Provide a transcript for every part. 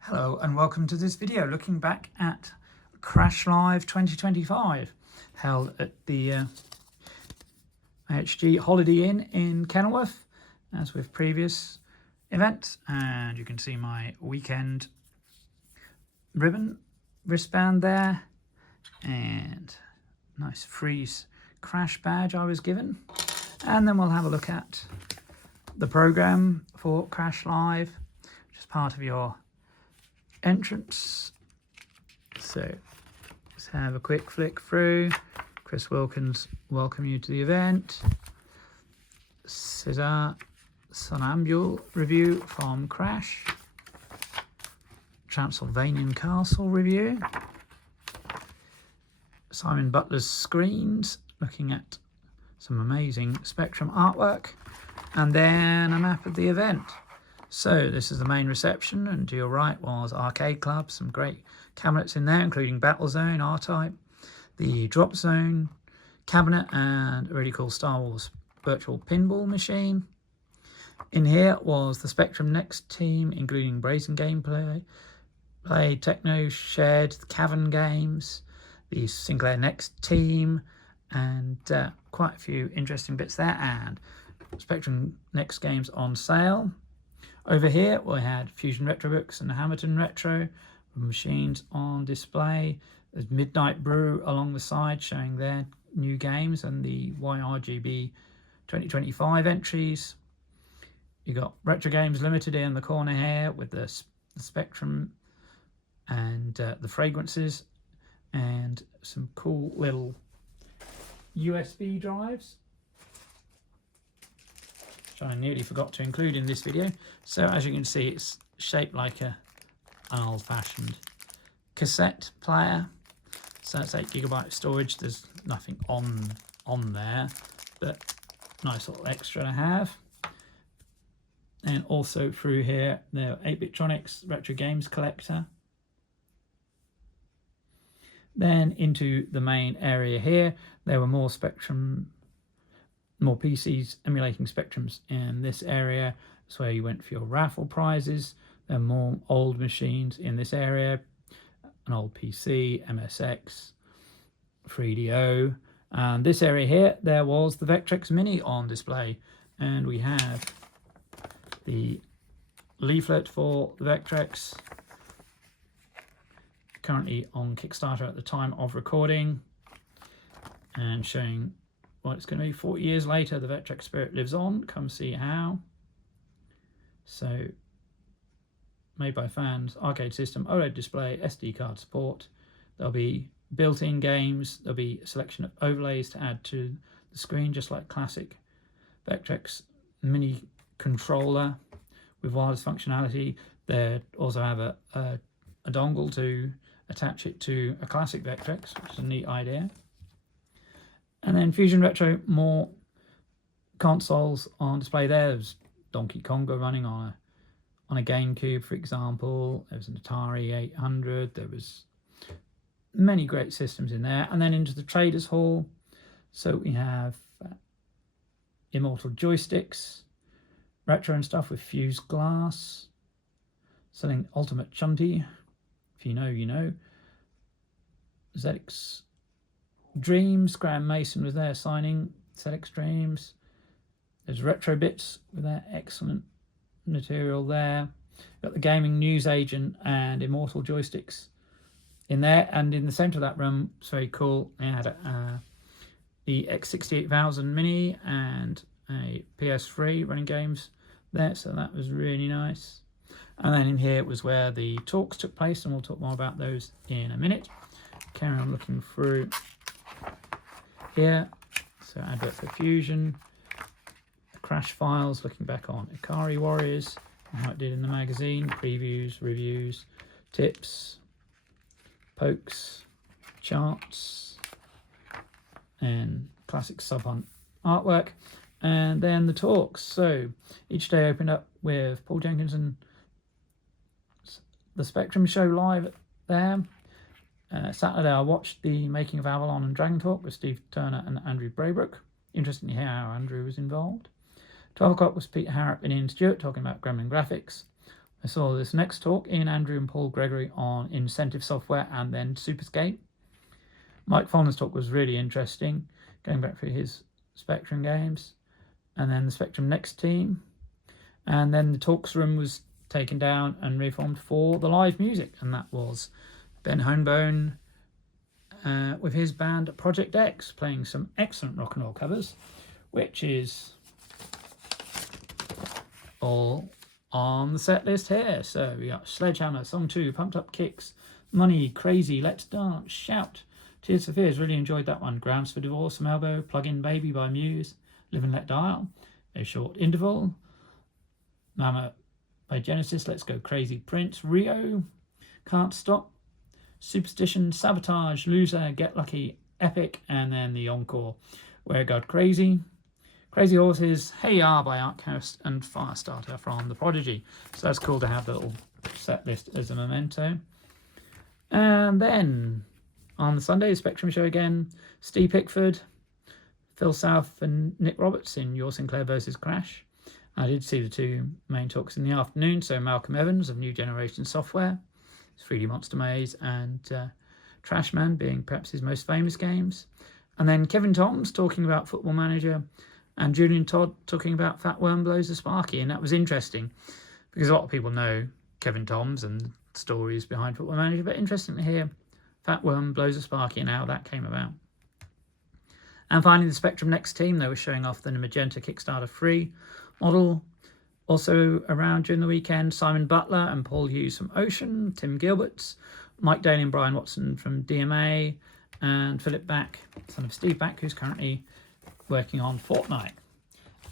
Hello and welcome to this video looking back at Crash Live 2025 held at the AHG Holiday Inn in Kenilworth, as with previous events. And you can see my weekend ribbon wristband there and nice freeze crash badge I was given. And then we'll have a look at the program for Crash Live, which is part of your entrance. So let's have a quick flick through. Chris Wilkins, welcome you to the event. Cesar Sonambule review from Crash. Transylvanian Castle review. Simon Butler's screens, looking at some amazing Spectrum artwork. And then a map of the event. So this is the main reception, and to your right was Arcade Club, some great cabinets in there, including Battle Zone, R-Type, the Drop Zone cabinet, and a really cool Star Wars virtual pinball machine. In here was the Spectrum Next team, including Brazen Gameplay, Techno Shared, the Cavern Games, the Sinclair Next team, and quite a few interesting bits there, and Spectrum Next games on sale. Over here we had Fusion Retro Books and Hamilton Retro machines on display. There's Midnight Brew along the side showing their new games and the YRGB 2025 entries. You got Retro Games Limited in the corner here with the Spectrum and the fragrances and some cool little USB drives, I nearly forgot to include in this video. So as you can see, it's shaped like an old-fashioned cassette player. So it's 8GB storage. There's nothing on there, but nice little extra to have. And also through here, the 8Bitronix Retro Games Collector. Then into the main area here, there were more PCs emulating Spectrums in this area. That's where you went for your raffle prizes. There are more old machines in this area. An old PC, MSX, 3DO. And this area here, there was the Vectrex Mini on display. And we have the leaflet for the Vectrex, currently on Kickstarter at the time of recording, and showing well, it's going to be 40 years later, the Vectrex spirit lives on. Come see how. So, made by fans, arcade system, OLED display, SD card support. There'll be built-in games. There'll be a selection of overlays to add to the screen, just like classic Vectrex Mini controller with wireless functionality. They also have a dongle to attach it to a classic Vectrex, which is a neat idea. And then Fusion Retro, more consoles on display there. There's Donkey Konga running on a GameCube, for example. There was an Atari 800. There was many great systems in there. And then into the Traders Hall. So we have Immortal joysticks, retro and stuff with fused glass, selling Ultimate Chunty. If you know, you know. ZX Dreams, Graham Mason was there signing ZX Dreams. There's Retro Bits with their excellent material there. Got the Gaming News Agent and Immortal joysticks in there. And in the centre of that room, it's very cool. They had the X68000 Mini and a PS3 running games there. So that was really nice. And then in here was where the talks took place, and we'll talk more about those in a minute. Carry on looking through here. So advert for Fusion, the Crash files, looking back on Ikari Warriors and how it did in the magazine, previews, reviews, tips, pokes, charts, and classic Sub-Hunt artwork. And then the talks. So each day opened up with Paul Jenkinson, the Spectrum show live there. Saturday I watched the Making of Avalon and Dragon Talk with Steve Turner and Andrew Braybrook. Interestingly, how Andrew was involved. 12 o'clock was Peter Harrop and Ian Stewart talking about Gremlin graphics. I saw this next talk, Ian, Andrew and Paul Gregory on incentive software and then Superscape. Mike Fallon's talk was really interesting, going back through his Spectrum games. And then the Spectrum Next team. And then the talks room was taken down and reformed for the live music. And that was Ben Honebone with his band Project X playing some excellent rock and roll covers, which is all on the set list here. So we got Sledgehammer, Song 2, Pumped Up Kicks, Money, Crazy, Let's Dance, Shout, Tears for Fears, really enjoyed that one. Grounds for Divorce from Elbow, Plug-in Baby by Muse, Live and Let Die, A Short Interval, Mama by Genesis, Let's Go Crazy, Prince, Rio, Can't Stop, Superstition, Sabotage, Loser, Get Lucky, Epic, and then the encore, Where God Crazy, Crazy Horses, Hey Ya by Outcast, and Firestarter from The Prodigy. So that's cool to have the little set list as a memento. And then on the Sunday, Spectrum show again, Steve Pickford, Phil South and Nick Roberts in Your Sinclair versus Crash. I did see the two main talks in the afternoon, so Malcolm Evans of New Generation Software, 3D Monster Maze, and Trashman being perhaps his most famous games. And then Kevin Toms talking about Football Manager, and Julian Todd talking about Fat Worm Blows a Sparky. And that was interesting because a lot of people know Kevin Toms and stories behind Football Manager, but interesting to hear Fat Worm Blows a Sparky and how that came about. And finally, the Spectrum Next team, they were showing off the Magenta Kickstarter free model. Also around during the weekend, Simon Butler and Paul Hughes from Ocean, Tim Gilberts, Mike Daly and Brian Watson from DMA, and Philip Back, son of Steve Back, who's currently working on Fortnite.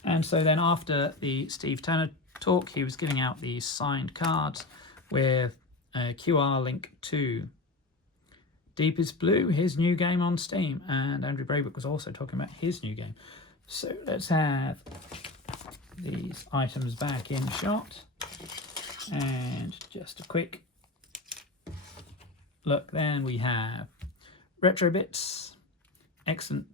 And so then after the Steve Turner talk, he was giving out these signed cards with a QR link to Deepest Blue, his new game on Steam. And Andrew Braybook was also talking about his new game. So let's have these items back in shot. And just a quick look, then we have Retro Bits, excellent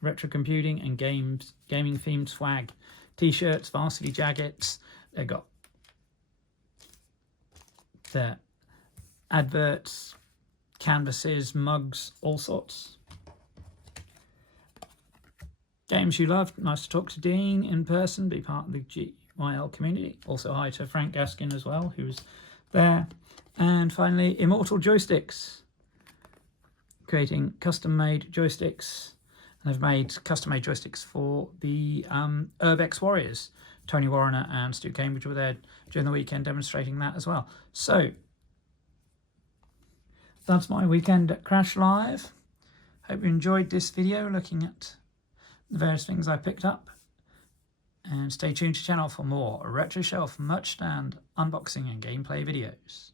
retro computing and gaming themed swag, t-shirts, varsity jackets. They got the adverts, canvases, mugs, all sorts. Games you love. Nice to talk to Dean in person, be part of the GYL community. Also hi to Frank Gaskin as well, who was there. And finally, Immortal Joysticks, creating custom-made joysticks. And they've made custom-made joysticks for the Urbex Warriors. Tony Warriner and Stu Cambridge were there during the weekend demonstrating that as well. So that's my weekend at Crash Live. Hope you enjoyed this video looking at the various things I picked up. And stay tuned to the channel for more Retro Shelf merch stand unboxing and gameplay videos.